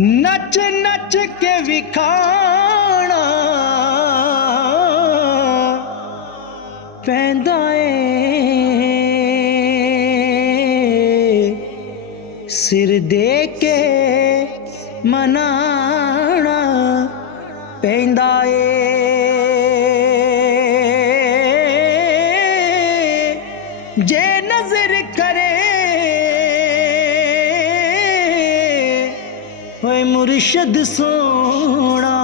नच नच के विखाना पैंदा ए, सिर दे के मनाना पैंदा ए, जे नजर करे ओए मुर्शद सोना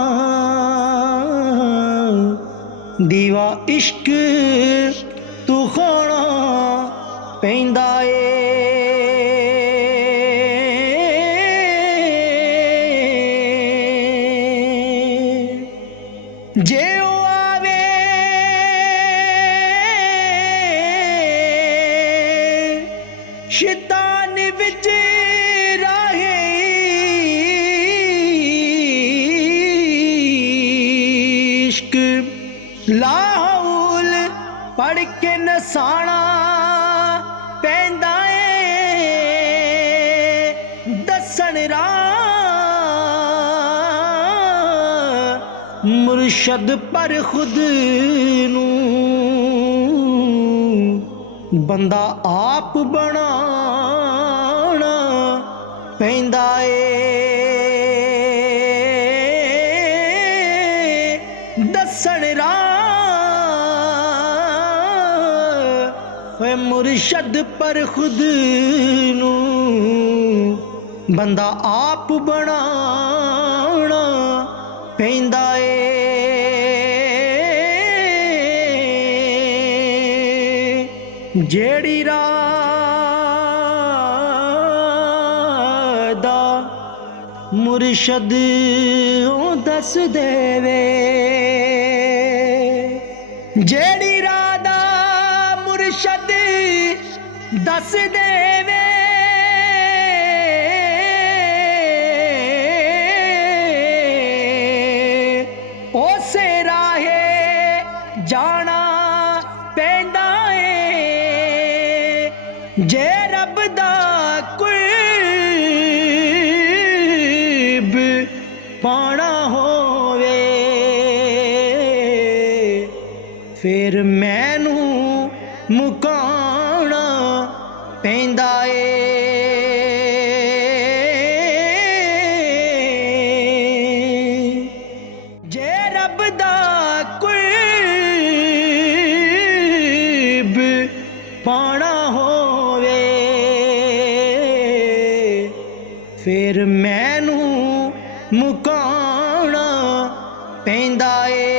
दीवा इश्क तू खोना पैंदा ए, जे ओ आवे शैतान विच राहे लाहौल पढ़ के नसाना पैंदा ए, दसन राह मुर्शद पर खुद नू बंदा आप बनाना पैंदा ए, दसन राह मुर्शद पर खुद नू बंदा आप बनाना पैंदा ए, जेड़ी राह दा मुर्शद दस देवे, जेड़ी राह दा मुर्शद दस देवे ओसे राहे जाना पैंदा ए, जे रब दा कुर्ब पाना होवे फिर मैनू मुकाना पैंदा ए, जे रब दा कुर्ब पाना होवे फिर मैनू मुकाना पैंदा ए।